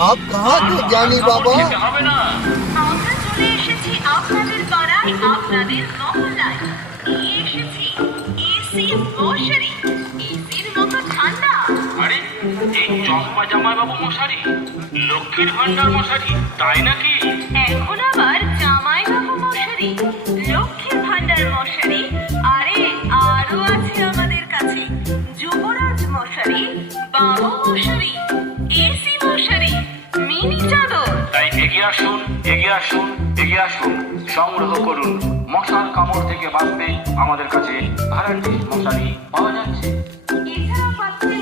आप कहाँ थे ज्ञानी बाबा যেতে হবে না আমরা চলে এসেছি আপনাদের পাড়ায় আপনাদের মহল্লায় নিয়ে এসেছি এসি মশারি এসির মতো ঠান্ডা আরে এই চম্পা জামাই বাবু মশারি লক্ষ্মীর ভান্ডার মশারি তাই নাকি এখন আবার জামাই বাবু মশারি লক্ষ্মীর ভান্ডার মশারি আরে আরো আছে আমাদের কাছে যুবরাজ মশারি বাবু মশারি এগিয়ে আসুন এগিয়ে আসুন এগিয়ে আসুন। সংগ্রহ করুন। মশার কামড় থেকে বাঁচতে আমাদের কাছে ভাড়াটি মশারি পাওয়া যাচ্ছে। এছাড়া পাচ্ছেন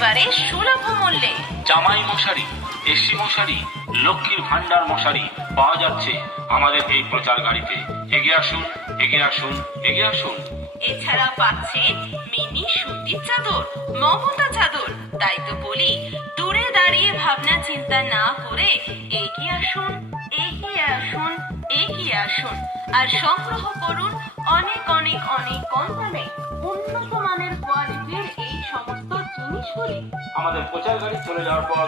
একেবারে সুলভ মূল্যে। জামাই মশারি এসি মশারি লক্ষ্মীর ভান্ডার মশারি পাওয়া যাচ্ছে আমাদের এই প্রচার গাড়িতে। এগিয়ে আসুন এগিয়ে আসুন এগিয়ে আসুন। এছাড়া পাচ্ছে মিনি সুতির চাদর মমতা চাদর। তাই তো বলি দূরে দাঁড়িয়ে ভাবনা চিন্তা না করে এগিয়ে আসুন এগিয়ে আসুন এগিয়ে আসুন। আর সংগ্রহ করুন অনেক অনেক অনেক কম দামে উন্নত মানের কোয়ালিটির আমাদের প্রচার গাড়ি চলে যাওয়ার পর